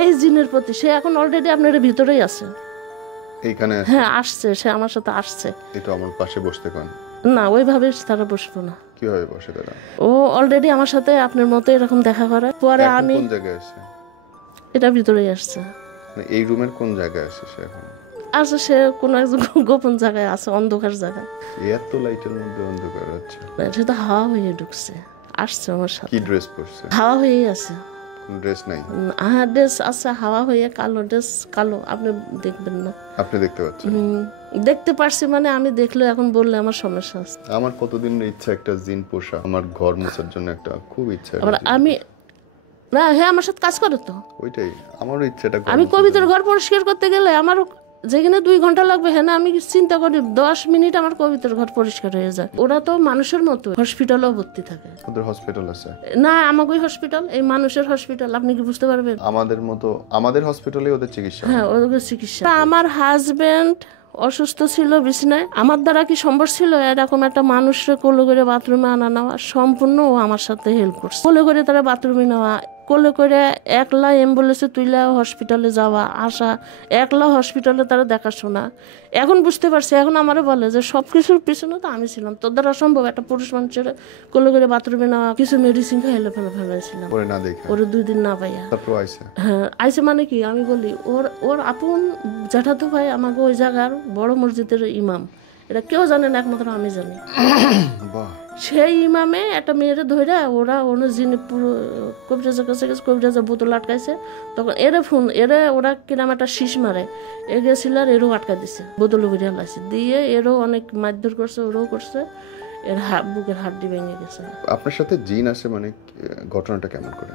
এই জিনের প্রতি সে এখন অলরেডি আপনার ভিতরেই আছে এইখানে হ্যাঁ আসছে সে আমার সাথে আসছে এটা আমার পাশে বসতে কোন না ওইভাবে তারা বসবো না কিভাবে বসে তারা ও অলরেডি আমার সাথে আপনার মতো এরকম দেখা করে পরে এখন আমি কোন জায়গায় আছে এটা ভিতরেই আসছে মানে এই রুমের কোন জায়গায় আছে সে এখন আসলে সে কোনো একজন গোপন জায়গায় আছে অন্ধকার জায়গায় এত লাইটের মধ্যে অন্ধকার আছে সে তো হাওয়া হয়ে ঢুকছে আসছে আমার সাথে কি ড্রেস পরছে হাওয়া হয়েই আছে কোন ড্রেস নাই হ্যাঁ ড্রেস আছে হাওয়া হয়ে কালো ড্রেস কালো আপনি দেখবেন না আপনি দেখতে পাচ্ছেন দেখতে পারছি মানে আমি দেখলে এখন বললে আমার সমস্যা আছে আমার কতদিন ইচ্ছা একটা জিন পোষা আমার ঘর মোছার জন্য একটা খুব ইচ্ছা আবার আমি না হ্যাঁ আমার সাথে কাজ করে তো ওইটাই আমারও ইচ্ছাটা আমি কবিতার ঘর পরিষ্কার করতে গেলে আমার যেখানে 2 ঘন্টা লাগবে হ্যাঁ না আমি চিন্তা করি 10 মিনিট আমার কবিতার ঘর পরিষ্কার হয়ে যায় ওরা তো মানুষের মতো হসপিটালও ভর্তি থাকে ওদের হসপিটাল আছে না আমাকে হসপিটাল এই মানুষের হসপিটাল আপনি কি বুঝতে পারবেন আমাদের মতো আমাদের হসপিটালে ওদের চিকিৎসা হ্যাঁ ওদের চিকিৎসা আমার হাজবেন্ড অসুস্থ ছিল বিছানায় আমার দ্বারা কি সম্ভব ছিল এরকম একটা মানুষকে কোলে করে বাথরুমে আনা নেওয়া সম্পূর্ণ ও আমার সাথে হেল্প করছে কোলে করে তারা বাথরুমে নেওয়া কোলে করে একলা অ্যাম্বুলেন্সে তুইলা হসপিটালে যাওয়া আসা একলা হসপিটালে তারা দেখাশোনা এখন বুঝতে পারছি এখন আমারও বলে যে সব কিছুর পিছনে তো আমি ছিলাম তোর দ্বারা সম্ভব একটা পুরুষ মানুষের কোলে করে বাথরুমে নেওয়া কিছু মেডিসিন খাইলে ফেলেছিলাম পরে না দেখে ওরে 2 দিন না পাইয়া তারপর আইছে হ্যাঁ আইসে মানে কি আমি বলি ওর আপন জ্যাঠাতো ভাই আমাকে ওই জায়গার বড় মসজিদের ইমাম এটা কেউ জানে না একমাত্র আমি জানি বাহ সেই ইমামে একটা মেয়েরে ধরে ওরা অন্য যিনি পুরো কবিরাজের কাছে গেছে কবিরাজের বোতল আটকাইছে তখন ওরা কিরাম একটা শীষ মারে এ গেছিল আর এরও আটকা দিছে বোতল বেরিয়ে লাইছে দিয়ে এরও অনেক মারধর করছে ওরও করছে এর বুকের হাড্ডি ভেঙে গেছে আপনার সাথে জিন আসে মানে ঘটনাটা কেমন করে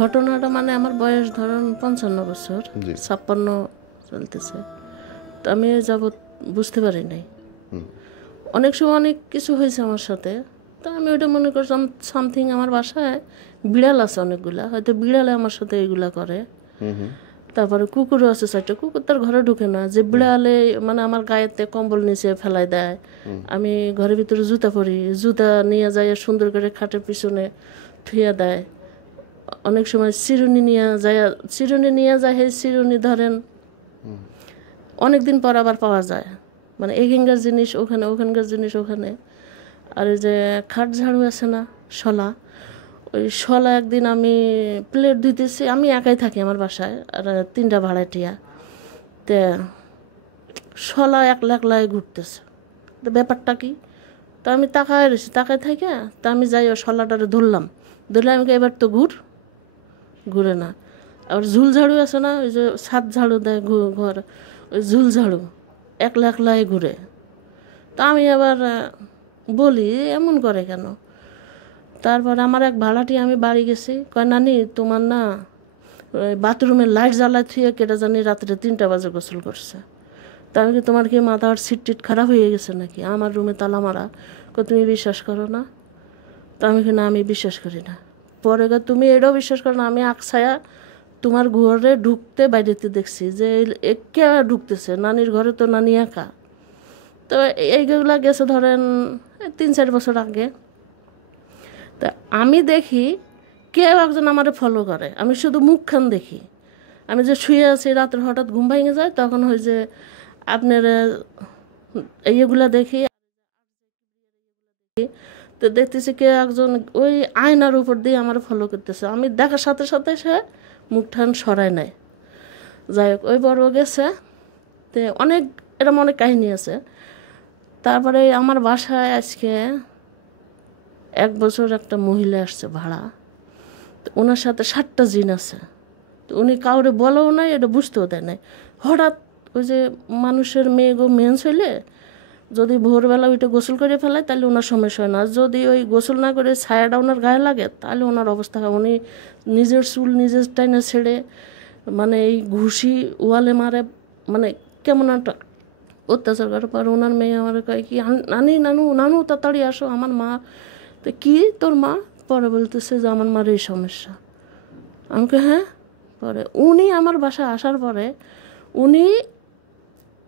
ঘটনাটা মানে আমার বয়স ধরেন 55 বছর জি 56 চলতেছে তো আমি যাবৎ বুঝতে পারি নাই অনেক সময় অনেক কিছু হয়েছে আমার সাথে তো আমি ওইটা মনে করছিলাম সামথিং আমার বাসায় বিড়াল আছে অনেকগুলা হয়তো বিড়ালে আমার সাথে এইগুলা করে তারপরে কুকুরও আছে 4টা কুকুর তার ঘরে ঢুকে না যে বিড়ালে মানে আমার গায়েতে কম্বল নিচে ফেলাই দেয় আমি ঘরের ভিতরে জুতা পরি জুতা নিয়ে যাই সুন্দর করে খাটের পিছনে থুইয়া দেয় অনেক সময় চিরুনি নিয়ে যায় সেই চিরুনি ধরেন অনেকদিন পর আবার পাওয়া যায় মানে এখানকার জিনিস ওখানে ওখানকার জিনিস ওখানে আর এই যে খাট ঝাড়ু আছে না শলা ওই শলা একদিন আমি প্লেট ধুইতেছি আমি একাই থাকি আমার বাসায় আর 3টা ভাড়াটিয়া তে শলা একলাই ঘুরতেছে তো ব্যাপারটা কি তো আমি তাকায় রয়েছি তাকায় থাকে তা আমি যাই ও শলাটারে ধরলাম আমি এবার তো ঘুরে না আবার ঝুল ঝাড়ু আছে না ওই যে ছাদ ঝাড়ু দেয় ঘর ওই ঝুল ঝাড়ু একলাই ঘুরে তা আমি আবার বলি এমন করে কেন তারপর আমার এক ভাড়াটি আমি বাড়ি গেছি কয় নানি তোমার না বাথরুমের লাইট জ্বালায় থুয়ে কেটে জানি রাত্রে 3টা বাজে গোসল করছে তা আমি কি তোমার কি মাথার সিট খারাপ হয়ে গেছে নাকি আমার রুমে তালা মারা তুমি বিশ্বাস করো না তা আমি কি না আমি বিশ্বাস করি না পরে তুমি এটাও বিশ্বাস করো না আমি আকছায়া তোমার ঘরে ঢুকতে বাইরেতে দেখছি যে কে ঢুকতেছে নানির ঘরে তো নানি একা তো এইগুলা গেছে ধরেন 3-4 বছর আগে তা আমি দেখি কেউ একজন আমার ফলো করে আমি শুধু মুখখান দেখি আমি যে শুয়ে আছি রাত্রে হঠাৎ ঘুম ভেঙে যায় তখন হয় যে আপনার এইগুলা দেখি তো দেখতেছি কে একজন ওই আয়নার উপর দিয়ে আমার ফলো করতেছে আমি দেখার সাথে সাথে সে মুখঠান সরায় নেয় যাই হোক ওই বড় গেছে তো এরকম অনেক কাহিনী আছে তারপরে আমার বাসায় আজকে 1 বছর একটা মহিলা আসছে ভাড়া তো ওনার সাথে 7টা জিন আছে তো উনি কাউরে বলেও নাই এটা বুঝতেও দেয় নাই হঠাৎ ওই যে মানুষের মেন্স হইলে যদি ভোরবেলা ওইটা গোসল করে ফেলায় তাহলে ওনার সমস্যা হয় না যদি ওই গোসল না করে ছায়াটা ওনার গায়ে লাগে তাহলে ওনার অবস্থা উনি নিজের চুল নিজের টাইনে ছেড়ে মানে এই ঘুষি ওয়ালে মারে মানে কেমন একটা অত্যাচার করে পর ওনার মেয়ে আমার কয় কি নানু তাড়াতাড়ি আসো আমার মা তো কি তোর মা পরে বলতেছে যে আমার মার এই সমস্যা আমাকে হ্যাঁ পরে উনি আমার বাসায় আসার পরে উনি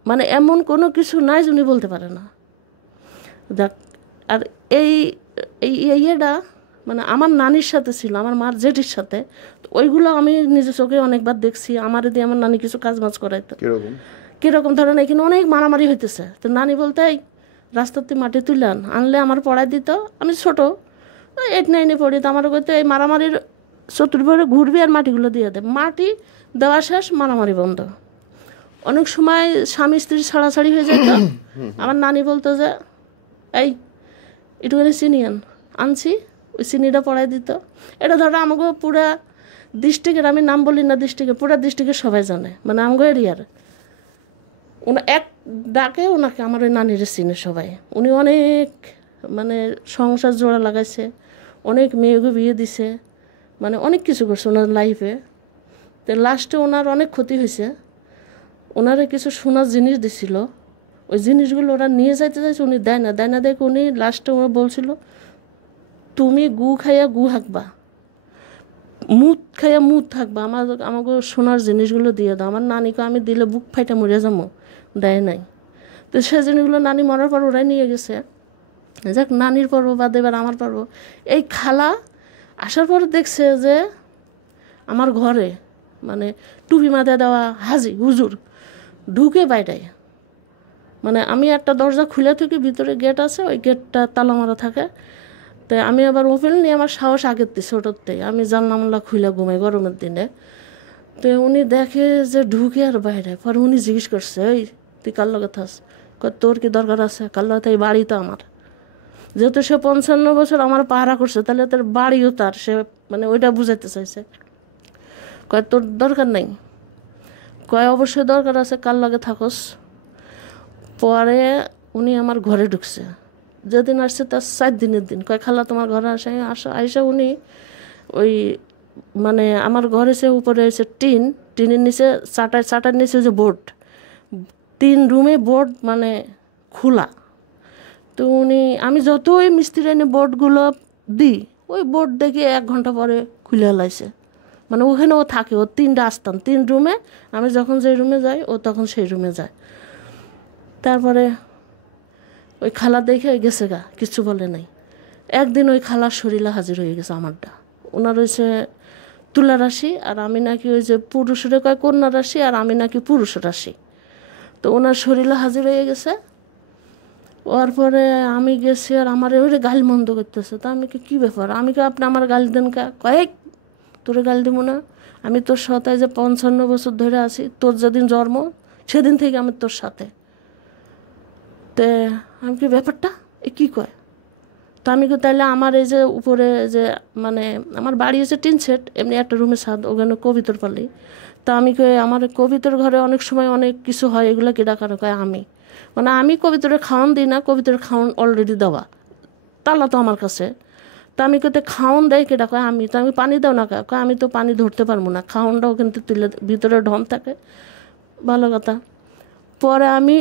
মানে এমন কোনো কিছু নাই যে উনি বলতে পারে না দেখ আর এই ইয়েটা মানে আমার নানির সাথে ছিল, আমার মার জেঠির সাথে। তো ওইগুলো আমি নিজের চোখে অনেকবার দেখছি। আমার দিয়ে আমার নানি কিছু কাজ বাজ করাইতো। কিরকম? কীরকম ধরেন, এখানে অনেক মারামারি হইতেছে, তো নানি বলতে এই রাস্তাতে মাটি তুলে আনলে আমার পড়াই দিত। আমি ছোটো 8-9-এ পড়ি, তো আমার কইতে এই মারামারির চতুর্ভরে ঘুরবি আর মাটিগুলো দিয়ে দে। মাটি দেওয়া শেষ, মারামারি বন্ধ। অনেক সময় স্বামী স্ত্রী ছাড়াছাড়ি হয়ে যেত। আমার নানি বলতো যে এই একটুখানি চিনি আনছি, ওই চিনিটা পড়াই দিত। এটা ধরো আমাকে পুরা ডিস্ট্রিক্টের, আমি নাম বলি না ডিস্ট্রিক্টের, পুরা ডিস্ট্রিক্টের সবাই জানে, মানে আমাকে এরিয়ার। ওনা এক ডাকে ওনাকে আমার ওই নানিরে চিনে সবাই। উনি অনেক মানে সংসার জোড়া লাগাইছে, অনেক মেয়েকে বিয়ে দিছে, মানে অনেক কিছু করছে ওনার লাইফে। তো লাস্টে ওনার অনেক ক্ষতি হয়েছে। ওনারা কিছু সোনার জিনিস দিছিল, ওই জিনিসগুলো ওরা নিয়ে যাইতে চাইছে, উনি দেয় না দেখে উনি লাস্টে ওরা বলছিল তুমি গু খাইয়া গু হাঁকবা, মুত খাইয়া মুত থাকবা, আমাকে সোনার জিনিসগুলো দিয়ে দাও। আমার নানিকে আমি দিলে বুক ফাইটা মরে যাবো, দেয় নাই। তো সে জিনিসগুলো নানি মরার পর ওরাই নিয়ে গেছে। যাক, নানির পর্ব বাদ, এবার আমার পর্ব। এই খালা আসার পর দেখছে যে আমার ঘরে মানে টুপি মাথায় দেওয়া হাজি হুজুর ঢুকে বাইরে, মানে আমি একটা দরজা খুলে থাকি, ভিতরে গেট আছে, ওই গেটটা তালা মারা থাকে। তো আমি আবার ওপেন নিয়ে, আমার সাহস আগের দিই ছোটোতেই, আমি জানলা খুলে ঘুমাই গরমের দিনে। তো উনি দেখে যে ঢুকে আর বাইরে, পরে উনি জিজ্ঞেস করছে ওই তুই কার লগে থাস? তোর কি দরকার আছে? কার লগে? এই বাড়ি তো আমার। যেহেতু সে 55 বছর আমার পাহারা করছে, তাহলে তার বাড়িও তার, সে মানে ওইটা বুঝাইতে চাইছে। কয় তোর দরকার নাই? কয় অবশ্যই দরকার আছে, কার লগে থাকস? পরে উনি আমার ঘরে ঢুকছে, যেদিন আসছে তার 4 দিনের দিন। কয় খালা তোমার ঘরে আইসা উনি ওই মানে আমার ঘরে সে উপরে এসে টিনের নিচে চাটার নিচে যে বোর্ড, 3 রুমে বোর্ড মানে খোলা। তো উনি, আমি যতই মিস্ত্রি এনে বোর্ডগুলো দিই, ওই বোর্ড দেখে 1 ঘন্টা পরে খুলে লাইছে। মানে ওখানে ও থাকে, ও 3টা আসতাম 3 রুমে, আমি যখন যে রুমে যাই ও তখন সেই রুমে যায়। তারপরে ওই খালা দেখে গেছে গা, কিছু বলে নাই। একদিন ওই খালার শরীরে হাজির হয়ে গেছে আমারটা। ওনার হয়েছে তুলা রাশি, আর আমি নাকি ওই যে পুরুষের কয় কন্যা রাশি, আর আমি নাকি পুরুষ রাশি। তো ওনার শরীরে হাজির হয়ে গেছে। ওর পরে আমি গেছি, আর আমার ওই গালি মন্দ করতেছে। তা আমি কি ব্যাপার? আমি আপনি আমার গালি দেন কা? কয়েক তোরে গালি দিব না? আমি তোর সাথে যে 55 বছর ধরে আছি, তোর যেদিন জন্ম সেদিন থেকে আমি তোর সাথে। তে আমি কি ব্যাপারটা কী কয়? তো আমি তাইলে আমার এই যে উপরে যে মানে আমার বাড়ি হচ্ছে টিন সেট, এমনি একটা রুমের ছাদ, ওখানে কবিতর পালি। তা আমি কই আমার কবিতর ঘরে অনেক সময় অনেক কিছু হয়, এগুলো কি ডাকানো? কয় আমি, মানে আমি কবিতরের খাওয়ান দিই না, কবিতরের খাওয়ান অলরেডি দেওয়া, তালা তো আমার কাছে। তা আমি কইতে খাওয়ান দেয় কেটা? কয় আমি। তো আমি পানি দাও না? কয় আমি তো পানি ধরতে পারবো না, খাওয়ানটাও কিন্তু তুলে ভিতরে ঢম থাকে। ভালো কথা। পরে আমি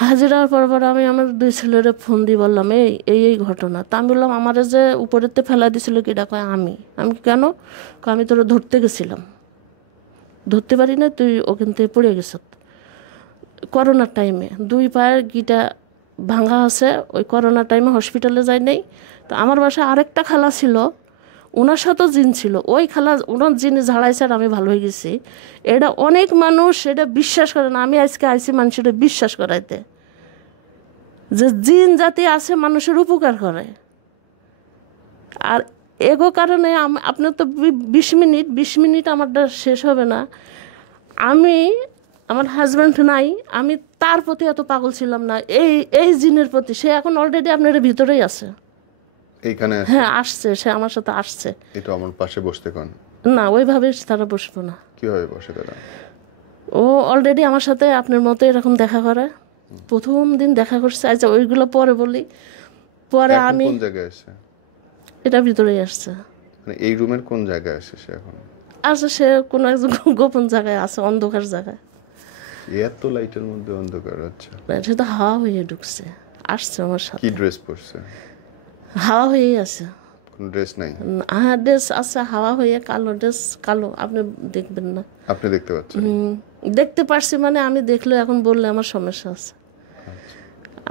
হাজিরার পর আমি আমার 2 ছেলেরে ফোন দিয়ে বললাম এই ঘটনা। তা আমি বললাম আমার যে উপরেতে ফেলা দিছিল কিটা? কয় আমি। আমি কেন? আমি তোরা ধরতে গেছিলাম, ধরতে পারি না, তুই ওখান থেকে পড়ে গেছ। করোনার টাইমে 2 পায়ের গিটা ভাঙা আছে, ওই করোনার টাইমে হসপিটালে যাই নাই। তো আমার বাসায় আরেকটা খালা ছিল, ওনার সাথেও জিন ছিল। ওই খালা ওনার জিনে ঝাড়াইছে আর আমি ভালো হয়ে গেছি। এটা অনেক মানুষ এটা বিশ্বাস করে না। আমি আজকে আইসি মানুষের বিশ্বাস করাইতে যে জিন জাতি আছে, মানুষের উপকার করে। আর এগো কারণে আপনার তো 20 মিনিট আমারটা শেষ হবে না। আমি আমার হাজব্যান্ড নাই, আমি তার প্রতি এত পাগল ছিলাম না, এই জিনের প্রতি। সে এখন অলরেডি আপনার ভিতরেই আছে, এইখানে। হ্যাঁ আসছে, সে আমার সাথে আসছে। এটা আমার পাশে বসতে কোন? না, ওইভাবে তারা বসবো না। কিভাবে বসে তারা? ও অলরেডি আমার সাথে আপনার মতো এরকম দেখা করে, প্রথম দিন দেখা করছে। আচ্ছা ওইগুলো পরে বলি। পরে আমি কোন জায়গায় আসছে? এটা ভিতরেই আসছে, মানে এই রুমের কোন জায়গায় আসছে সে এখন? আসছে সে কোনো একজন গোপন জায়গায় আছে, অন্ধকার জায়গায়। এত লাইটের মধ্যে অন্ধকার? আচ্ছা, সে তো হাওয়া হয়ে ঢুকছে, আসছে আমার সাথে। কি ড্রেস পরছে? হাওয়া হয়েই আছে, কোনো ড্রেস নাই? হ্যাঁ ড্রেস আছে, হাওয়া হয়ে কালো ড্রেস, কালো। আপনি দেখবেন না? আপনি দেখতে পাচ্ছেন? দেখতে পারছি, মানে আমি দেখলে এখন বললে আমার সমস্যা আছে।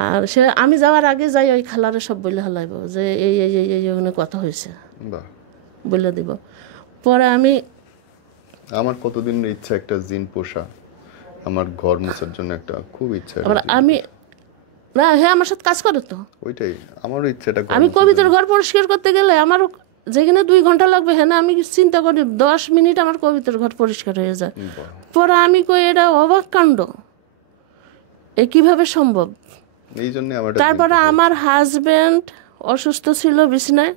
আর সে আমি যাওয়ার আগে যাই ওই খালারে সব বলে হালাইব যে এই এই এই এই ওখানে কথা হয়েছে, বাহ। বলে দিব। পরে আমি আমার কতদিন ইচ্ছা একটা জিন পোষা, আমার ঘর মোছার জন্য একটা খুব ইচ্ছা। আবার আমি না, হ্যাঁ আমার সাথে কাজ করে তো। ওইটাই আমারও ইচ্ছাটা। আমি কবিতার ঘর পরিষ্কার করতে গেলে আমার যেখানে 2 ঘন্টা লাগবে, হ্যাঁ না আমি চিন্তা করি 10 মিনিট আমার কবিতার ঘর পরিষ্কার হয়ে যায়। পরে আমি কই এটা অবাক কাণ্ড, এ কিভাবে সম্ভব। এই জন্য আমার তারপরে আমার হাজবেন্ড অসুস্থ ছিল বিছানায়,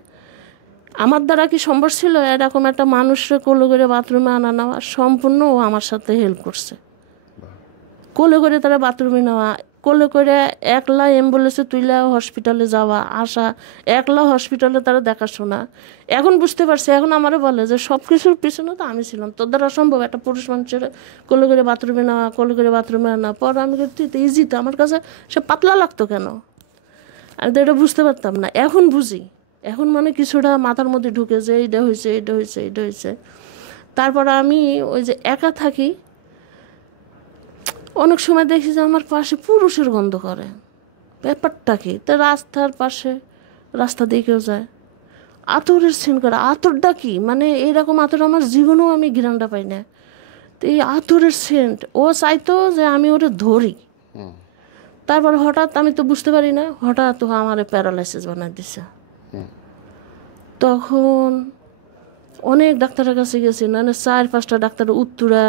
আমার দ্বারা কি সম্ভব ছিল এরকম একটা মানুষকে কোলে করে বাথরুমে আনা নেওয়া? সম্পূর্ণ ও আমার সাথে হেল্প করছে। কোলে করে তারা বাথরুমে নেওয়া, কোলে করে একলা অ্যাম্বুলেন্সে তুইলা হসপিটালে যাওয়া আসা, একলা হসপিটালে তারা দেখাশোনা। এখন বুঝতে পারছি, এখন আমারও বলে যে সব কিছুর পিছনে তো আমি ছিলাম, তোর দ্বারা সম্ভব একটা পুরুষ মানুষের কোলে করে বাথরুমে নেওয়া, কোলে করে বাথরুমে আনা। পর আমি তুই তো ইজি, তো আমার কাছে সে পাতলা লাগতো কেন, আমি তো এটা বুঝতে পারতাম না। এখন বুঝি, এখন মানে কিছুটা মাথার মধ্যে ঢুকে যে এইটা হয়েছে এইটা হয়েছে এইটা হয়েছে। তারপর আমি ওই যে একা থাকি, অনেক সময় দেখি যে আমার পাশে পুরুষের গন্ধ করে। ব্যাপারটা কি? তা রাস্তার পাশে, রাস্তা দিয়ে কেউ যায়, আতরের সেন করে। আতরটা কি মানে এইরকম আতর আমার জীবনেও আমি ঘৃণাটা পাই না। তো এই আতরের সেন্ট ও চাইতো যে আমি ওটা ধরি। তারপর হঠাৎ আমি তো বুঝতে পারি না, হঠাৎ ও আমার প্যারালাইসিস বানাই দিছে। তখন অনেক ডাক্তারের কাছে গেছি, মানে 4-5টা ডাক্তার, উত্তরা,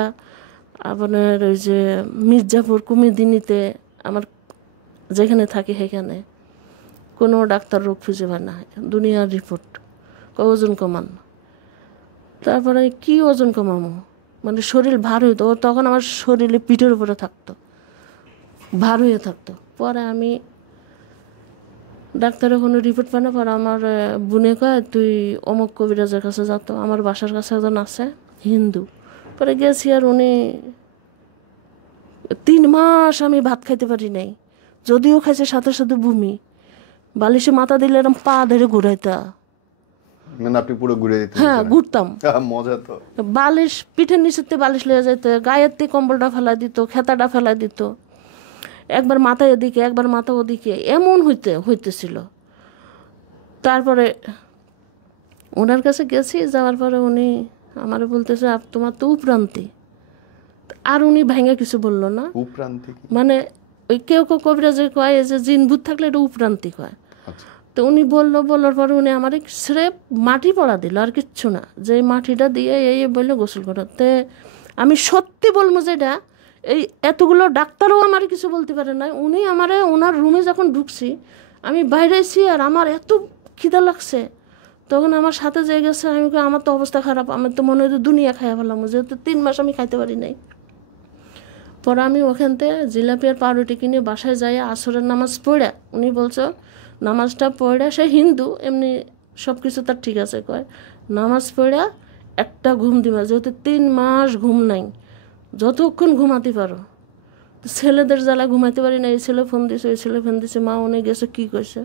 আপনার ওই যে মির্জাপুর, কুমিদিনীতে, আমার যেখানে থাকি সেখানে কোনো ডাক্তার রোগ খুঁজে পায় না। দুনিয়ার রিপোর্ট ওজন কমান। তারপরে কি ওজন কমামো, মানে শরীর ভার হইতো। ও তখন আমার শরীরে পিঠের উপরে থাকতো, ভার হয়ে থাকতো। পরে আমি ডাক্তারের কোনো রিপোর্ট পাই না। পরে আমার বোনে কয় তুই অমুক কবিরাজের কাছে যাতো, আমার বাসার কাছে একজন আছে হিন্দু। পরে গেছি, আর উনি 3 মাস আমি ভাত খাইতে পারি নাই, যদিও খাইছে সাথে সাথে বমি। বালিশে মাথা দিলে এরকম পা ধরে ঘুরাইতা। মানে আপনি পুরো ঘুরে দিতেন? হ্যাঁ ঘুরতাম। মজা তো। বালিশ পিঠের নিচেতে বালিশ লেগে যেতে, গায়ের থেকে কম্বলটা ফেলা দিত, খেতাটা ফেলা দিত, একবার মাথা এদিকে একবার মাথা ওদিকে, এমন হইতেছিল। তারপরে ওনার কাছে গেছি, যাওয়ার পরে উনি আমার বলতেছে তোমার তো উপরান্তি। আর উনি ভাঙা কিছু বললো না। উপরান্তি মানে ওই কেউ কবিরাজে কয় যে জিন ভূত থাকলে এটা উপরান্তি কয়। তো উনি বলার পরে উনি আমার স্রেফ মাটি পড়া দিল, আর কিচ্ছু না, যে মাটিটা দিয়ে এই বললে গোসল করতে। আমি সত্যি বলবো যে এটা এই এতগুলো ডাক্তারও আমার কিছু বলতে পারে না। উনি আমারে ওনার রুমে যখন ঢুকছি, আমি বাইরে এসি, আর আমার এত খিদা লাগছে, তখন আমার সাথে যে গেছে, আমি আমার তো অবস্থা খারাপ, আমার তো মনে হয় দুনিয়া খাইয়া ফেলাম, যেহেতু 3 মাস আমি খাইতে পারি নাই। পরে আমি ওখান থেকে জিলাপি আর পাউরুটি কিনে বাসায় যাই, আসরের নামাজ পড়ে, উনি বলছো নামাজটা পড়ে, সে হিন্দু এমনি সব কিছু তার ঠিক আছে কয়, নামাজ পড়ে একটা ঘুম দিবা, যেহেতু 3 মাস ঘুম নাই, যতক্ষণ ঘুমাতে পারো। তো ছেলেদের জ্বালা ঘুমাইতে পারি না, এই ছেলে ফোন দিছে, ওই ছেলে ফোন দিছে, মা উনি গেছে কী করছে,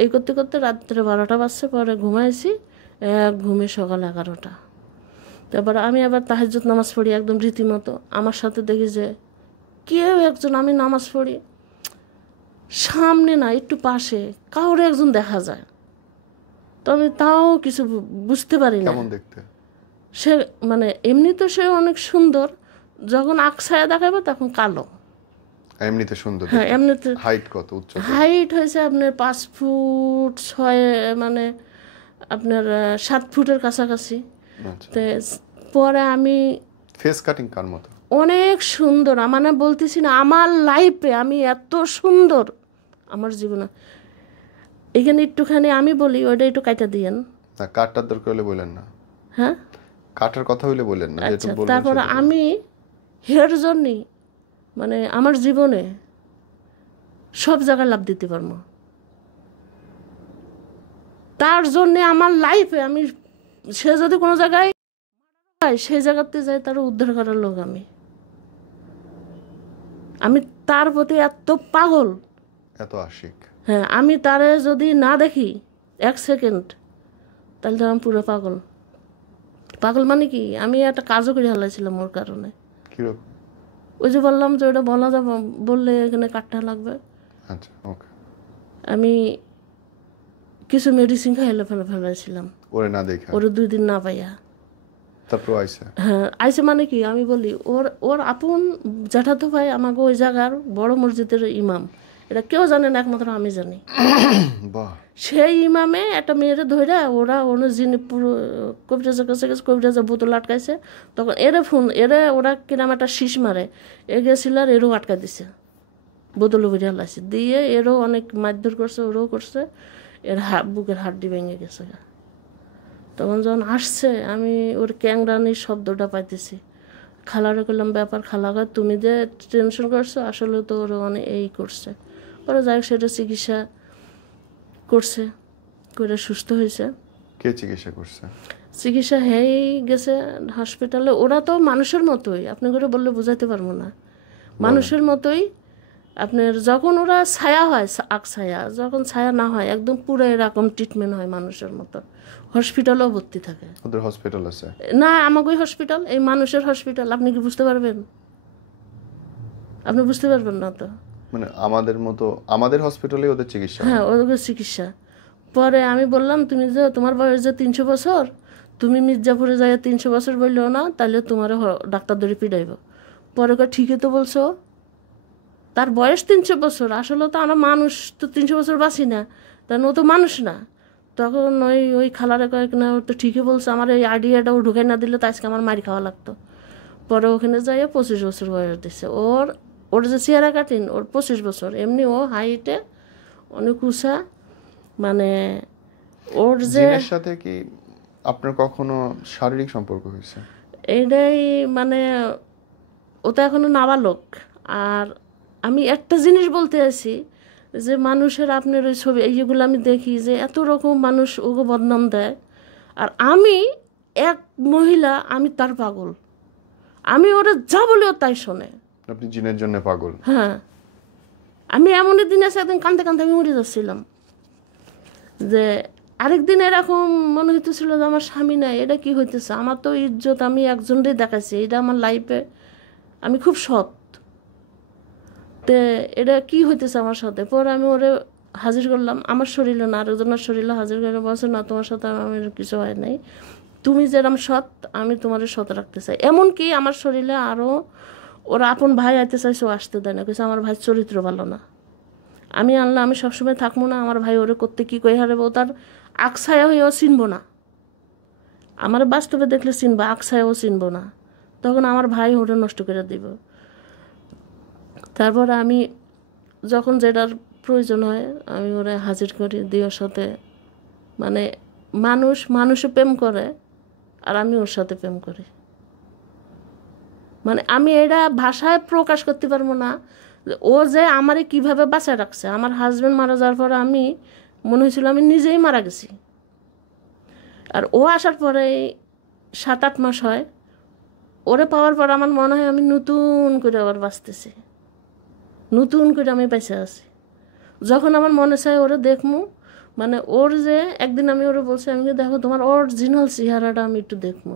এই করতে করতে রাত্রে 12টা বাজছে। পরে ঘুমাইছি, এক ঘুমে সকাল 11টা। তারপর আমি আবার তাহাজ্জুদ নামাজ পড়ি একদম রীতিমতো। আমার সাথে দেখি যে কেউ একজন, আমি নামাজ পড়ি সামনে না একটু পাশে কাউরে একজন দেখা যায়, তো আমি তাও কিছু বুঝতে পারি না। সে মানে এমনি তো সে অনেক সুন্দর, যখন আকছায়া দেখাবে তখন কালো। এমনিতে সুন্দর? হ্যাঁ এমনিতে। হাইট কত? উচ্চতা? হাইট হয়েছে আপনার 5 ফুট 6, মানে আপনার 7 ফুটের কাছাকাছি। তো পরে আমি ফেস কাটিং কার মতো? অনেক সুন্দর, মানে বলতেছি না আমার লাইফে আমি এত সুন্দর আমার জীবনে। এখানে একটুখানি আমি বলি, ওইটা একটু কাটা দিয়েন না। কাটার দরকার হলে বলেন না। হ্যাঁ কাটার কথা হইলে বলেন না। আচ্ছা, তারপরে আমি হেয়ার জন্যই মানে আমার জীবনে সব জায়গায় লাভ দিতে পারবো। তার জন্যে আমার লাইফে আমি, সে যদি কোনো জায়গায় সেই জায়গাতে যাই, তার উদ্ধার করার লোক আমি তার প্রতি এত পাগল, এত আশিক। হ্যাঁ আমি তারে যদি না দেখি 1 সেকেন্ড, তাহলে তো আমি পুরো পাগল। পাগল মানে কি, আমি একটা কাজও করে হালাইছিলাম ওর কারণে। কিরকম? ওই যে বললাম যে ওটা বলা যাবে, বললে এখানে কাটটা লাগবে। আচ্ছা, ওকে। আমি কিছু মেডিসিন খাইলে ফেলাইছিলাম ওরে না দেখা ওরে 2 দিন না পাইয়া। তারপর আইসে। হ্যাঁ আইসে মানে কি আমি বলি ওর ওর আপন জ্যাঠাতো ভাই আমাকে ওই জায়গার বড় মসজিদের ইমাম, এটা কেউ জানে না একমাত্র আমি জানি। বাহ। সেই ইমামে একটা মেয়েরে ধরে ওরা ওনার যিনি পুরো কবিরাজের কাছে গেছে, কবিরাজের বোতল আটকাইছে, তখন ওরা কিরাম একটা শীষ মারে, এ গেছিল আর এরও আটকা দিছে, বোতলে বেরিয়ে হালাইছে দিয়ে এরও অনেক মারধর করছে, ওরও করছে, এর বুকের হাড্ডি ভেঙে গেছে। তখন যখন আসছে আমি ওর ক্যাংরানির শব্দটা পাইতেছি, খালারে করলাম ব্যাপার, খালা কয় তুমি যে টেনশন করছো আসলে তো ওরা অনেক এই করছে। পরে যাই হোক সেটা চিকিৎসা করছে, করে সুস্থ হয়েছে। কে চিকিৎসা করছে? চিকিৎসা হয়েই গেছে হসপিটালে। ওরা তো মানুষের মতোই, আপনি করে বললে বোঝাইতে পারবো না, মানুষের মতোই। আপনার যখন ওরা ছায়া হয় ছায়া, যখন ছায়া না হয় একদম পুরো এরকম ট্রিটমেন্ট হয় মানুষের মতো, হসপিটালেও ভর্তি থাকে। ওদের হসপিটাল আছে? না আমাকে ওই হসপিটাল, এই মানুষের হসপিটাল, আপনি কি বুঝতে পারবেন? আপনি বুঝতে পারবেন না তো। মানে আমাদের মতো আমাদের হসপিটালে ওদের চিকিৎসা? হ্যাঁ ওদের চিকিৎসা। পরে আমি বললাম তুমি যে তোমার বয়স যে 300 বছর, তুমি মির্জাপুরে যাই 300 বছর বললেও না, তাহলে তোমার ডাক্তার ধরে পিটাইব। পরে ঠিকই তো বলছো, তার বয়স 300 বছর, আসলে তো আমরা মানুষ তো 300 বছর বাঁচি না, তার ও তো মানুষ না। তখন ওই খালারে কয়েক না তো ঠিকই বলছে, আমার এই আইডিয়াটাও ঢুকাই না দিলে তো আজকে আমার মারি খাওয়া লাগতো। পরে ওখানে যাই 25 বছর বয়স দিচ্ছে ওর। ওর যে চেহারা কাটিন ওর 25 বছর, এমনি ও হাইটে অনেক উঁচা, মানে ওর যে জিনের সাথে কি আপনার কখনো শারীরিক সম্পর্ক হয়েছে? এইটাই মানে ও তো এখনো নাবালক। আর আমি একটা জিনিস বলতে আছি যে মানুষের আপনার ওই ছবি এইগুলো আমি দেখি যে এত রকম মানুষ ওকে বদনাম দেয়, আর আমি এক মহিলা, আমি তার পাগল, আমি ওরা যা বলেও তাই শোনে। আপনি জিনের জন্য পাগল? হ্যাঁ আমি এমনই দিন আছে একদিন কাঁদতে কাঁদতে আমি মরে যাচ্ছিলাম, যে আরেকদিন এরকম মনে হইতেছিল যে আমার স্বামী নাই, এটা কি হইতেছে, আমার তো ইজ্জত আমি একজনটাই দেখাচ্ছি, এটা আমার লাইফে আমি খুব সৎ, তে এটা কি হইতেছে আমার সাথে। পরে আমি ওরে হাজির করলাম, আমার শরীরে না আরেকজনের শরীরে হাজির করে বলছে না তোমার সাথে আমার কিছু হয় নাই, তুমি যেরকম সৎ আমি তোমার সৎ রাখতে চাই। এমনকি আমার শরীরে আরও ওরা আপন ভাই আইতে চাইছে, ও আসতে দেয় না, কেছে আমার ভাই চরিত্র ভালো না, আমি আনলাম আমি সবসময় থাকবো না, আমার ভাই ওরে করতে কী কই হারাবো, তার আকছায়া হয়েও চিনবো না, আমার বাস্তবে দেখলে চিনবো, আকছায়াও চিনবো না, তখন আমার ভাই ওরে নষ্ট করে দিব। তারপর আমি যখন যেটার প্রয়োজন হয় আমি ওরে হাজির করি দিয়ে ওর সাথে, মানে মানুষও প্রেম করে আর আমি ওর সাথে প্রেম করি, মানে আমি এটা ভাষায় প্রকাশ করতে পারবো না ও যে আমারে কিভাবে বাঁচায় রাখছে। আমার হাজব্যান্ড মারা যাওয়ার পরে আমি মনে হয়েছিল আমি নিজেই মারা গেছি, আর ও আসার পরে 7-8 মাস হয়, ওরে পাওয়ার পর আমার মনে হয় আমি নতুন করে আবার বাঁচতেছি, নতুন করে আমি বেঁচে আছি। যখন আমার মনে চায় ওরে দেখমু, মানে ওর যে একদিন আমি ওরে বলছি আমি দেখো তোমার অরিজিনাল চেহারাটা আমি একটু দেখবো,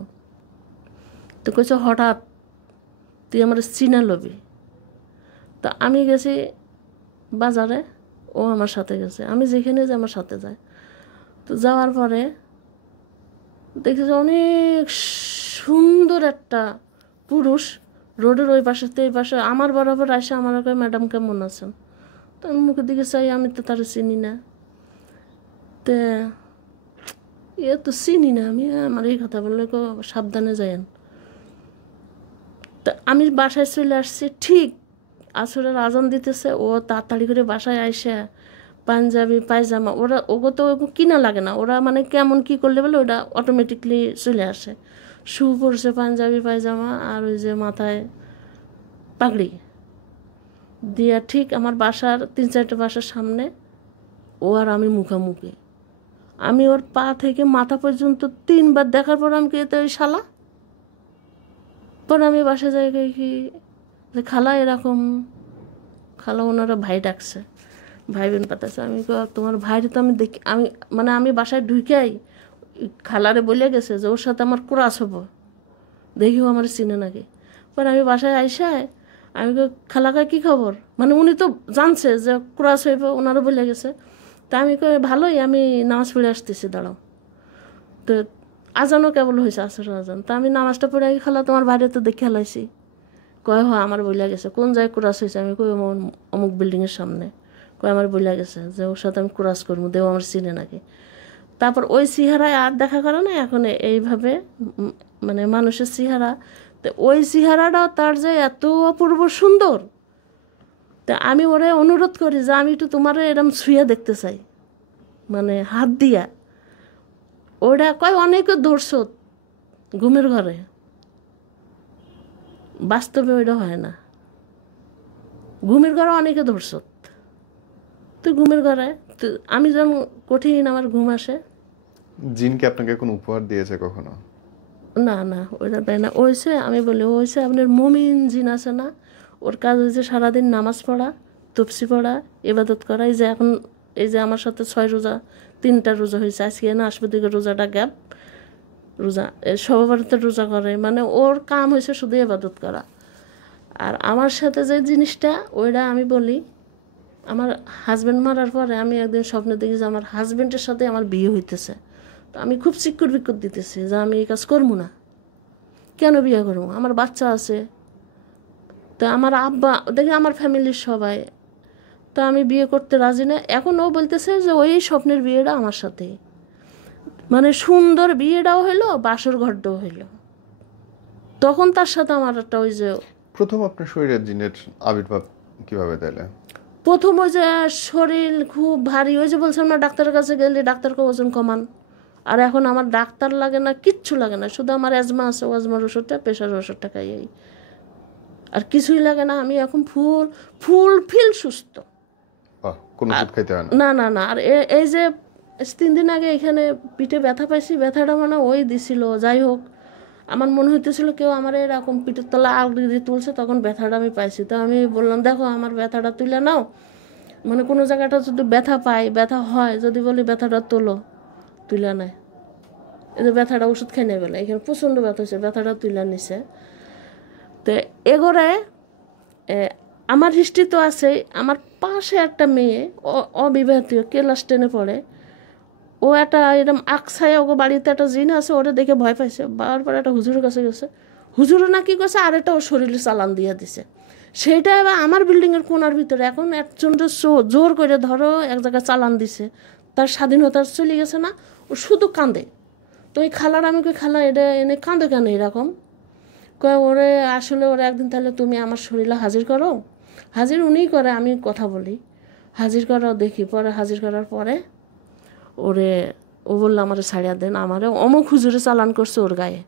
তো কইছে হঠাৎ তুই আমার চিনা লবি। তা আমি গেছি বাজারে, ও আমার সাথে গেছে, আমি যেখানে যে আমার সাথে যায়। তো যাওয়ার পরে দেখি যে অনেক সুন্দর একটা পুরুষ রোডের ওই পাশে এই পাশে আমার বরাবর আসে, আমার কয় ম্যাডাম কেমন আছেন, তো আমি মুখের দিকে চাই, আমি তো তারা চিনি না, তে এ তো চিনি না আমি, আমার এই কথা বললে সাবধানে যায়েন। তা আমি বাসায় চলে আসছি, ঠিক আসরের আজান দিতেছে, ও তাড়াতাড়ি করে বাসায় আইসা পাঞ্জাবি পায়জামা, ওগো তো কিনা লাগে না, ওরা মানে কেমন কি করলে বলে ওটা অটোমেটিকলি চলে আসে, শু পরছে পাঞ্জাবি পায়জামা আর ওই যে মাথায় পাগড়ি দিয়া, ঠিক আমার বাসার 3-4টা বাসার সামনে ও আর আমি মুখামুখি। আমি ওর পা থেকে মাথা পর্যন্ত 3বার দেখার পর আমি কে ওই শালা। পরে আমি বাসায় যাই কি যে খালা এরকম, খালা ওনারা ভাই ডাকছে, ভাই বোন পাতাছে, আমি তোমার ভাইরে তো আমি দেখি, আমি মানে আমি বাসায় ঢুকাই খালারে বলে গেছে যে ওর সাথে আমার ক্রাস হবো, দেখিও আমার চিনে নাকি। পরে আমি বাসায় আইসায় আমি কই খালাকা কী খবর, মানে উনি তো জানছে যে ক্রস হইব, ওনারও বলে গেছে। তা আমি কই ভালোই, আমি নামাজ পড়ে আসতেছি, দাঁড়াও। তো আজানও কেবল হয়েছে, আসরের আজান। তা আমি নামাজটা পড়ে আগে, খালা তোমার বাইরে তো দেখে হেলাইছি। কয় হয় আমার বইলা গেছে। কোন জায়গায় ক্রাস হয়েছে? আমি কই অমুক বিল্ডিংয়ের সামনে। কয় আমার বইলা গেছে যে ওর সাথে আমি ক্রাস করবো, দেও আমার চিনে নাকি। তারপর ওই চেহারায় আর দেখা করে না এখন, এইভাবে মানে মানুষের চেহারা। তো ওই চেহারাটাও তার যে এত অপূর্ব সুন্দর, তা আমি ওরে অনুরোধ করি যে আমি একটু তোমার এরম ছুঁয়ে দেখতে চাই, মানে হাত দিয়া। ওটা কয় অনেকে ধরছ ঘুমের ঘরে, বাস্তবে ওইটা হয় না। ঘুমের ঘরে অনেকে ধরছ, তুই ঘুমের ঘরে, আমি যখন কঠিন আমার ঘুম আসে। জিনকে আপনাকে কোনো উপহার দিয়েছে কখনো? না না, ওইটা দেয় না। ওইসে আমি বলি ওইসে আপনার মুমিন জিন আছে না, ওর কাজ হয়েছে সারাদিন নামাজ পড়া, তফসি পড়া, ইবাদত করা। এই যে এখন এই যে আমার সাথে 6 রোজা, 3টা রোজা হয়েছে, আজকে না আসবে দিকে রোজাটা গ্যাপ রোজা, সবাবারতে রোজা করে, মানে ওর কাম হয়েছে শুধু ইবাদত করা। আর আমার সাথে যে জিনিসটা, ওইটা আমি বলি, আমার হাজব্যান্ড মারার পরে আমি একদিন স্বপ্নে দেখি যে আমার হাজব্যান্ডের সাথে আমার বিয়ে হইতেছে। তো আমি খুব চিক্কুর বিক্কুর দিতেছি যে আমি এই কাজ করবো না। কেন বিয়ে করবো? আমার বাচ্চা আছে। তো আমার আব্বা দেখি আমার ফ্যামিলির সবাই, তো আমি বিয়ে করতে রাজি না। এখন ও বলতেছে যে ওই স্বপ্নের বিয়েটা আমার সাথে, মানে সুন্দর বিয়েটাও হইলো, বাসর ঘরটাও হইলো। তখন তার সাথে আমার একটা ওই যে প্রথম আপনার শরীরে জিনের আবির্ভাব কিভাবে তাইলে? প্রথম ওই যে শরীর খুব ভারী, ওই যে বলছিলাম না ডাক্তারের কাছে গেলে ডাক্তারকে ওজন কমান। আর এখন আমার ডাক্তার লাগে না, কিচ্ছু লাগে না, শুধু আমার অ্যাজমা আছে, অ্যাজমার ওষুধটা, প্রেশারের ওষুধটা খাই, এই আর কিছুই লাগে না। আমি এখন ফুল ফিল সুস্থ। কোনো ওষুধ খাইতে হয় না? না না না। আর এই যে 3 দিন আগে এখানে পিঠে ব্যথা পাইছি, ব্যথাটা মানে ওই দিছিল। যাই হোক, আমার মনে হইতেছিল কেউ আমার এরকম পিঠের তলা আগড়ি দিয়ে তুলছে, তখন ব্যথাটা আমি পাইছি। তো আমি বললাম দেখো আমার ব্যথাটা তুলে নাও, মানে কোনো জায়গাটা যদি ব্যথা পাই, ব্যথা হয়, যদি বলি ব্যথাটা তোলো, তুলে নেয়। এই যে ব্যথাটা ওষুধ খেয়ে নেবে না, এখানে প্রচণ্ড ব্যথা হয়েছে, ব্যথাটা তুলে নিছে। তো এগোরে আমার হিস্ট্রি তো আছে। আমার পাশে একটা মেয়ে, অবিবাহিত, ক্লাস 10-এ পড়ে। ও একটা এরকম আকসায়, ওকে বাড়িতে একটা জিন আছে, ওটা দেখে ভয় পাইছে। বারবার একটা হুজুরের কাছে গেছে, হুজুরও না কি করছে, আর একটা ওর শরীরে চালান দিয়ে দিছে। সেইটা এবার আমার বিল্ডিংয়ের কোনার ভিতরে। এখন একজন জোর করে ধরো এক জায়গায় চালান দিছে, তার স্বাধীনতা চলে গেছে না, ও শুধু কাঁদে। তো ওই খালার আমি কই খালা এটা এনে কাঁদে কেন এরকম? কয় ওরে আসলে ওরা একদিন তাহলে তুমি আমার শরীরে হাজির করো। হাজির উনিই করে, আমি কথা বলি, হাজির করাও দেখি। পরে হাজির করার পরে ওরে ও বললো আমারে ছাড়িয়া দেন, আমারে অমুক হুজুরে চালান করছে ওর গায়ে।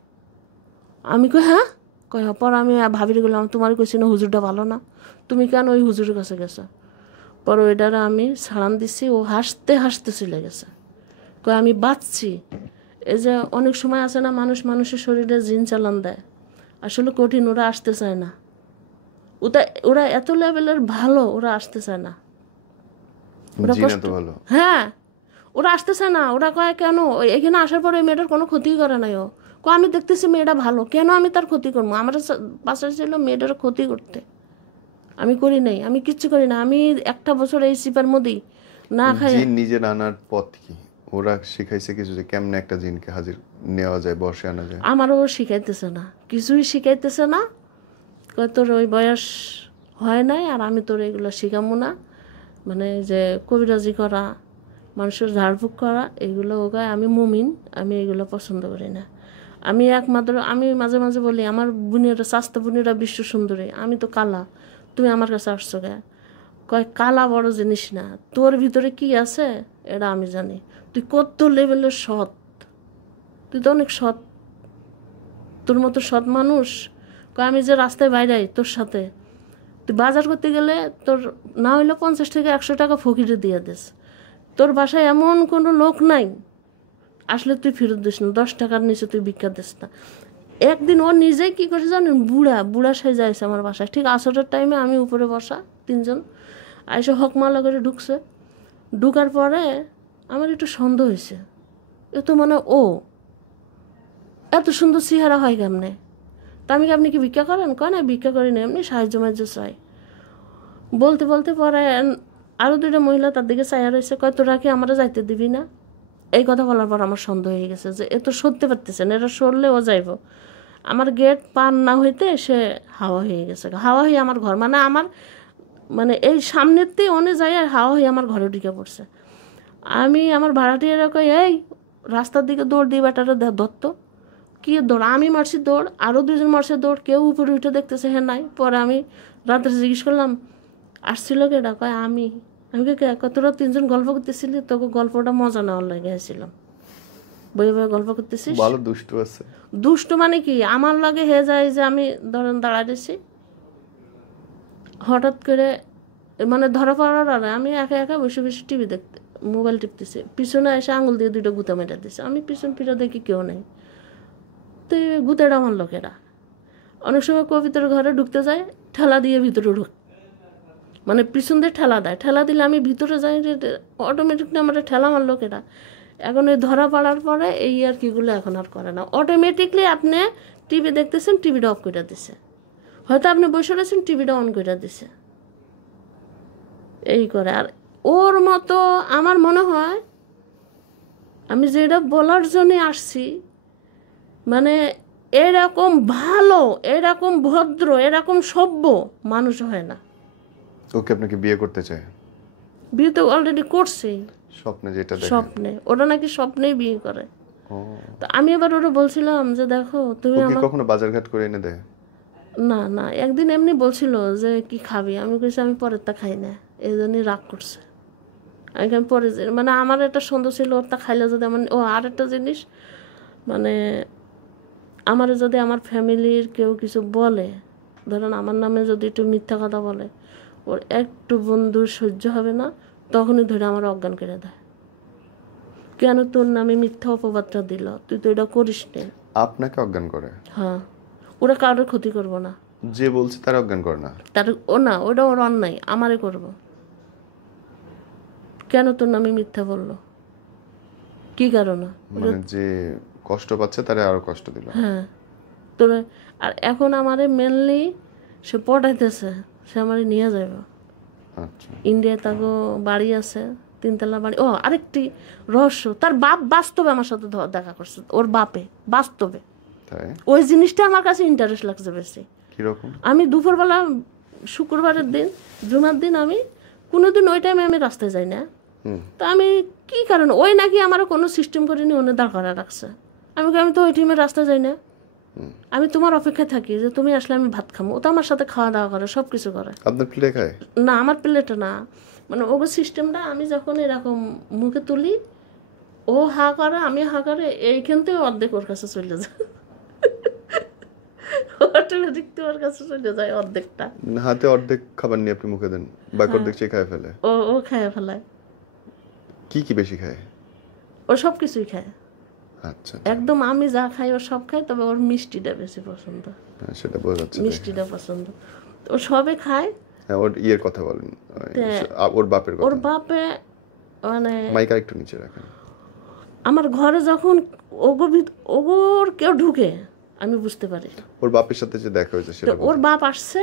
আমি কই হ্যাঁ? কয় পর আমি ভাবির গেলাম, তোমার কইছি না হুজুরটা ভালো না, তুমি কেন ওই হুজুরের কাছে গেছো? পরে ওইটারে আমি ছাড়ান দিছি, ও হাসতে হাসতে চলে গেছে। কয় আমি বাঁচছি। এই যে অনেক সময় আছে না মানুষের শরীরে জিন চালান দেয়, আসলে কঠিন, ওরা আসতে চায় না। ওরা এত লেভেলের ভালো, ওরা আসতে চায় না। ওরা জিন এত ভালো? হ্যাঁ, ওরা আসতে চায় না। ওরা কয় কেন এখানে আসার পরে মেয়েটার কোনো ক্ষতি করে নাই। ও কয় আমি দেখতেছি মেয়েটা ভালো, কেন আমি তার ক্ষতি করবো? আমার পাশে ছিল মেয়েটার ক্ষতি করতে, আমি করি নাই, আমি কিচ্ছু করি না। আমি একটা বছর এই সিপার মধ্যেই না খাই। জিন নিজের আনার পথ কি? ওরা শিখাইছে কিছু যে কেমনে একটা জিনকে হাজির নেওয়া যায়, বসে আনা যায়? আমারও শিখাইতেছে না, কিছুই শিখাইতেছে না। কয় তোর ওই বয়স হয় নাই, আর আমি তোর এগুলো শিখাবো না। মানে যে কবিরাজি করা, মানুষের ঝাড়ফুঁক করা, এগুলো ওকে, আমি মুমিন, আমি এগুলো পছন্দ করি না। আমি একমাত্র, আমি মাঝে মাঝে বলি আমার বোনেরা, স্বাস্থ্য বোনেরা বিশ্ব সুন্দরী, আমি তো কালা, তুমি আমার কাছে আসছো কে? কয় কালা বড় জিনিস না, তোর ভিতরে কি আছে এটা আমি জানি। তুই কত লেভেলের সৎ, তুই তো অনেক সৎ, তোর মতো সৎ মানুষ। কয় আমি যে রাস্তায় বাইরে তোর সাথে, তুই বাজার করতে গেলে তোর না হইলে 50 থেকে 100 টাকা ফকিরে দিয়ে দিস। তোর বাসায় এমন কোনো লোক নাই আসলে তুই ফেরত দিস না, 10 টাকার নিচে তুই ভিক্ষা দিস না। একদিন ও নিজেই কী করেছে জানেন, বুড়া সেজে আছে আমার বাসায়, ঠিক আসরের টাইমে, আমি উপরে বসা, 3জন আইসে হকমালা করে ঢুকছে। ঢুকার পরে আমার একটু সন্দেহ হয়েছে, এ তো মানে ও এত সুন্দর চেহারা হয় কেমনে? তা আমি কি আপনি কি ভিক্ষা করেন? কয় না ভিক্ষা করি না, এমনি সাহায্য মাহায্য চাই। বলতে বলতে পরে আরও দুইটা মহিলা তার দিকে চাইয়া রয়েছে, কয় তোরা কি আমরা যাইতে দিবি না? এই কথা বলার পর আমার সন্দেহ হয়ে গেছে যে এ তো সরতে পারতেছে না, এরা সরলে ও যাইব। আমার গেট পার না হইতে সে হাওয়া হয়ে গেছে, হাওয়া হয়ে আমার ঘর, মানে আমার মানে এই সামনেতেই অনে যায় আর হাওয়া হয়ে আমার ঘরে ঢুকে পড়ছে। আমি আমার ভাড়াটিয়ারা কই এই রাস্তার দিকে দৌড় দিয়ে বেটাটা ধরতো, কি দৌড়? আমি মারছি দৌড়, আরও দুজন মারছে দৌড়, কেউ উপরে উঠে দেখতেছে হ্যাঁ নাই। পরে আমি রাত্রে জিজ্ঞেস করলাম আসছিল কেটা? কয় আমি। আমি তোরা তিনজন গল্প করতেছিলি, তোকে গল্পটা মজা নেওয়ার লাগে আসছিলাম, বই বই গল্প করতেছিস। ভালো দুষ্টু আছে। দুষ্ট মানে কি আমার লাগে হে যায় যে আমি ধরেন দাঁড়াইছি, হঠাৎ করে মানে ধরা পড়ার আগে আমি একা একা বসে বসে টিভি দেখতে মোবাইল টিপতেছি, পিছনে এসে আঙুল দিয়ে দুটো গুঁতা মেটা দিছে। আমি পিছন ফিরে দেখি কেউ নেই, তো গুঁতেটা আমার লোকেরা। অনেক সময় কবিতার ঘরে ঢুকতে যায়, ঠেলা দিয়ে ভিতরে ঢুক, মানে পিছন দিয়ে ঠেলা দেয়, ঠেলা দিলে আমি ভিতরে যাই, অটোমেটিকলি আমার ঠেলা আমার লোকেরা। এখন এই ধরা পড়ার পরে এই আর কিগুলো এখন আর করে না, অটোমেটিকলি আপনি টিভি দেখতেছেন, টিভিটা অফ করে দিছে, হয়তো আপনি বসে রয়েছেন টিভিটা অন করে দিছে, এই করে। আর ওর মতো আমার মনে হয় আমি যেটা বলার জন্যে আসছি, মানে এরকম ভালো, এরকম ভদ্র, এরকম সভ্য মানুষ হয় না। ওকে আপনাকে বিয়ে করতে চায়? বিয়ে তো অলরেডি করছে, স্বপ্নে যেটা দেখে। স্বপ্নে, ওরা নাকি স্বপ্নেই বিয়ে করে। ও, তো আমি এবার ওরা বলছিলাম যে দেখো তুমি ওকে আমার, কখনো বাজারঘাট করে এনে দেয়? না না একদিন এমনি বলছিল যে কি খাবি, আমি কইছি আমি পরেরটা খাই না, এই জন্যই রাগ করছে। আমি পরে মানে আমার একটা সন্দেহ ছিল ওরটা খাইলে যদি আমার, ও আর একটা জিনিস মানে আমার যদি আমার ফ্যামিলির কেউ কিছু বলে, ধরেন আমার নামে যদি একটু মিথ্যা কথা বলে, ওর একটু বন্ধুর সহ্য হবে না, তখনই ধরে আমার অজ্ঞান করে দেয়। কেন তোর নামে মিথ্যা অপবাদটা দিল, তুই তো এটা করিস নে। আপনাকে অজ্ঞান করে? হ্যাঁ, ওরা কারোর ক্ষতি করবো না, যে বলছে তারা অজ্ঞান করে না? তার ও না, ওটা ওর অন্যায়, আমারে করবো। কেন তোর নামে মিথ্যা বললো, কি কারণে? মানে যে কষ্ট পাচ্ছে তারা আরো কষ্ট দিল। হ্যাঁ তোরা। আর এখন আমারে মেনলি সে পটাইতেছে, সে আমারে নিয়ে যাবে আচ্ছা। ইন্ডিয়ায়, তাকে বাড়ি আছে, 3 তলা বাড়ি। ও আরেকটি রহস্য, তার বাপ বাস্তবে আমার সাথে দেখা করছে, ওর বাপে বাস্তবে। তাই? ওই জিনিসটা আমার কাছে ইন্টারেস্ট লাগছে বেশি। কিরকম? আমি দুপুরবেলা শুক্রবারের দিন, জুমার দিন আমি কোনোদিন ওই টাইমে আমি রাস্তায় যাই না। তো আমি কি কারণে ওই নাকি আমার কোনো সিস্টেম করিনি, ওনে দাঁড় করা রাখছে। আমি তো ওই টাইমে রাস্তায় যাই না, আমি তোমার অপেক্ষায় থাকি যে তুমি আসলে আমি ভাত খাবো। ও তো আমার সাথে খাওয়া দাওয়া করে, সব কিছু করে। আপনার প্লেটে খায়? না আমার প্লেটে না, মানে ওগো সিস্টেমটা আমি যখন এরকম মুখে তুলি, ও হা করে আমি হা করে, এইখান থেকে অর্ধেক ওর কাছে চলে যায়, অটোমেটিক তো ওর কাছে চলে যায় অর্ধেকটা। হাতে অর্ধেক খাবার নিয়ে আপনি মুখে দেন, বাকি অর্ধেক সে খায় ফেলে? ও খায় ফেলায়। কি কি বেশি খায়? ও সব কিছুই খায়, আচ্ছা, একদম আমি যা খাই ও সব খায়, তবে ওর মিষ্টিটা বেশি পছন্দ, হ্যাঁ, সেটা বোঝা যাচ্ছে। মিষ্টিটা পছন্দ, ও সবে খায়। হ্যাঁ, ওর ইয়ের কথা বলেন, ওর বাপের ওর কথা। বাপে মানে মাইকা একটু নিচে রাখেন। আমার ঘরে যখন ওগোর কেউ ঢুকে আমি বুঝতে পারি। ওর বাপের সাথে যে দেখা হয়েছে তো সেটা ওর বাপ আসছে,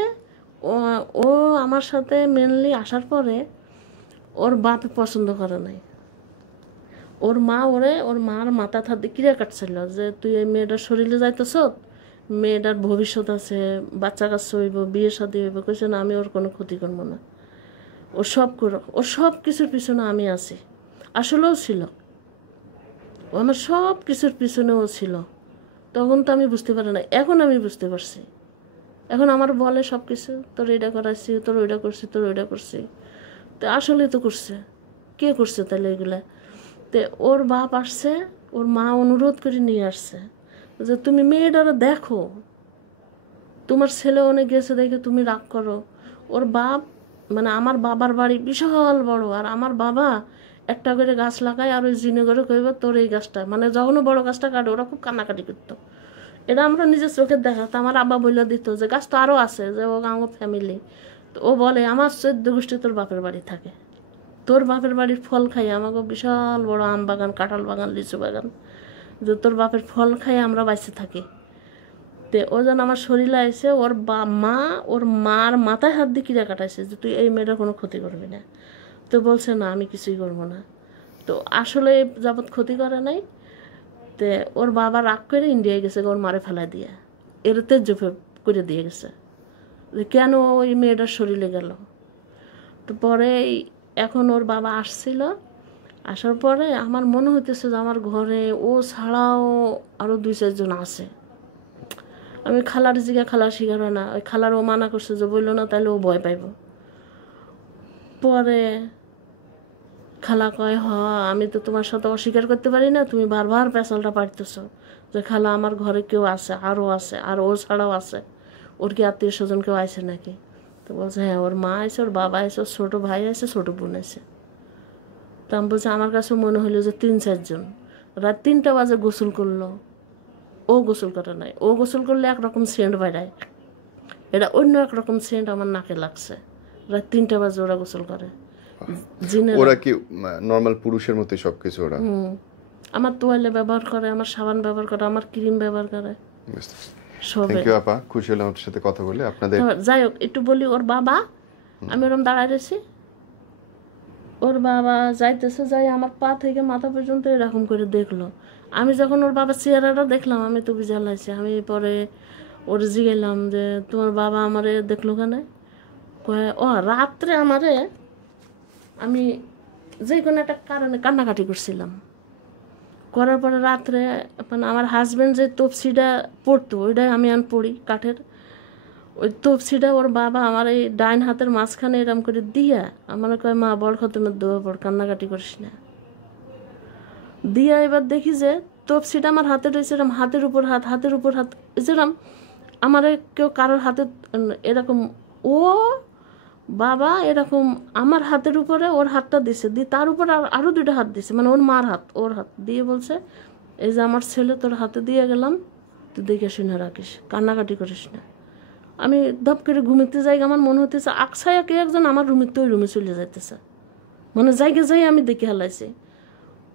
ও আমার সাথে মেনলি আসার পরে ওর বাপ পছন্দ করে নাই। ওর মা ওর মার মাথা থাকতে ক্রিয়া কাটছিল যে তুই এই মেয়েটার শরীরে যাইতেছ, মেয়েটার ভবিষ্যৎ আছে, বাচ্চা কাচ্চা হইব, বিয়ে শাদী হইব, কইছে না আমি ওর কোনো ক্ষতি করবো না, ওর সব কিছুর পিছনে আমি আছি। আসলেও ছিল, ও আমার সব কিছুর পিছনেও ছিল। তখন তো আমি বুঝতে পারি না, এখন আমি বুঝতে পারছি। এখন আমার বলে সব কিছু, তোর এটা করাচ্ছি, তোর ওইটা করছি, তোর ওইটা করছি। তো আসলে তো করছে, কে করছে তাহলে এগুলা? তো ওর বাপ আসছে, ওর মা অনুরোধ করে নিয়ে আসছে যে তুমি মেয়েটারা দেখো, তোমার ছেলে অনেক গেছে দেখে তুমি রাগ করো। ওর বাপ মানে আমার বাবার বাড়ি বিশাল বড়, আর আমার বাবা একটা করে গাছ লাগায়, আর ওই জিনে করে কইব তোর এই গাছটা, মানে যখনও বড় গাছটা কাটে ওরা খুব কান্নাকাটি করতো। এটা আমরা নিজের চোখে দেখা, তো আমার আব্বা বলে দিত যে গাছ তো আরও আছে, যে ও আমার ফ্যামিলি। তো ও বলে আমার 14 গোষ্ঠী তোর বাপের বাড়ি থাকে, তোর বাপের বাড়ির ফল খাই, আমাকে বিশাল বড় আম বাগান, কাঁঠাল বাগান, লিচু বাগান, যে তোর বাপের ফল খাই আমরা বাইসে থাকি। তে ও যেন আমার শরীরে এসে মা ওর মার মাথায় হাত দিয়ে কিরা কাটাইছে যে তুই এই মেয়েটার কোনো ক্ষতি করবি না। তো বলছে না আমি কিছুই করবো না। তো আসলে যাবৎ ক্ষতি করে নাই। তে ওর বাবা রাগ করে ইন্ডিয়ায় গেছে, ওর মারে ফেলাই দিয়ে এরতে জুফে করে দিয়ে গেছে যে কেন ওই মেয়েটার শরীরে গেল। তো পরে এখন ওর বাবা আসছিল, আসার পরে আমার মনে হইতেছে যে আমার ঘরে ও ছাড়াও আরও 2-4 জন আছে। আমি খালার জিগা, খালার শিকার হয় না, ওই খালার ও মানা করছে যে বললো না তাহলে ও ভয় পাইব। পরে খালা কয় আমি তো তোমার সাথে অস্বীকার করতে পারি না, তুমি বারবার পেঁচালটা পারতেছ যে খালা আমার ঘরে কেউ আছে, আরও আছে, আর ও ছাড়াও আছে, ওর কি আত্মীয় স্বজন কেউ আছে নাকি? তো বলছে হ্যাঁ ওর মা আছে, ওর বাবা আছে, ওর ছোটো ভাই আছে, ছোটো বোন আছে। তো আমি বলছি আমার কাছে মনে হলো যে 3-4 জন। রাত 3টা বাজে গোসল করলো, ও গোসল করে নাই। ও গোসল করলে একরকম সেন্ট বাইরায়, এটা অন্য একরকম সেন্ট আমার নাকে লাগছে। রাত 3টা বাজে ওরা গোসল করে। ওরা কি নর্মাল পুরুষের মতোই সবকিছু ওরা? আমার তোয়ালে ব্যবহার করে, আমার সাবান ব্যবহার করে, আমার ক্রিম ব্যবহার করে, সবে। থ্যাংক ইউ আপা, খুশি হলাম আপনার সাথে কথা বলে। আপনাদের যাই হোক একটু বলি, ওর বাবা, আমি ওরম দাঁড়ায় রয়েছি, ওর বাবা যাইতেছে, যাই আমার পা থেকে মাথা পর্যন্ত এরকম করে দেখলো। আমি যখন ওর বাবার চেহারাটা দেখলাম আমি তো বুঝালাইছি। আমি পরে ওর জিগাইলাম যে তোমার বাবা আমারে দেখলো কেন? কয় ও রাত্রে আমারে, আমি যে কোনো একটা কারণে কান্নাকাটি করছিলাম, করার পরে রাত্রে মানে আমার হাজব্যান্ড যে তপসিটা পড়তো ওইটাই আমি পড়ি কাঠের, ওই তপসিটা ওর বাবা আমার এই ডাইন হাতের মাঝখানে এরম করে দিয়া আমার কয় মা বড় খতমের দোয়া পড়, কান্নাকাটি করিস না। দিয়া এবার দেখি যে তপসিটা আমার হাতে রয়েছে, এরম হাতের উপর হাত, হাতের উপর হাত, যেরম আমার কেউ কারোর হাতে এরকম, ও বাবা এরকম আমার হাতের উপরে ওর হাতটা দিছে, দিয়ে তার উপর আরও 2টা হাত দিছে, মানে ওর মার হাত, ওর হাত দিয়ে বলছে এই যে আমার ছেলে তোর হাতে দিয়ে গেলাম, তুই দেখে শুনে রাখিস, কান্নাকাটি করিস না। আমি ধপ করে ঘুমিতে যাই, আমার মনে হতেছে আকসায়া কে একজন আমার রুমিতে ওই রুমে চলে যাইতেছে, মানে জায়গা যাই আমি দেখে হেলাইছি।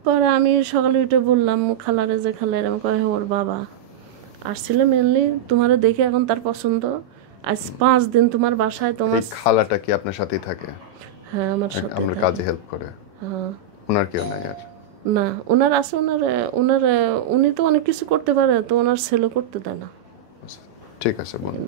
পরে আমি সকালে উঠে বললাম খালারে যে খালা এরকম কয় ওর বাবা আসছিল মেনলি তোমারে দেখে, এখন তার পছন্দ, আজ 5 দিন তোমার বাসায়। তোমার খালাটা কি আপনার সাথেই থাকে? হ্যাঁ আমার সাথে আমরা কাজে হেল্প করে। হ্যাঁ ওনার কেউ নাই আর? না ওনার আছে, উনি তো অনেক কিছু করতে পারে, তো ওনার ছেলে করতে দেয় না। ঠিক আছে বলুন।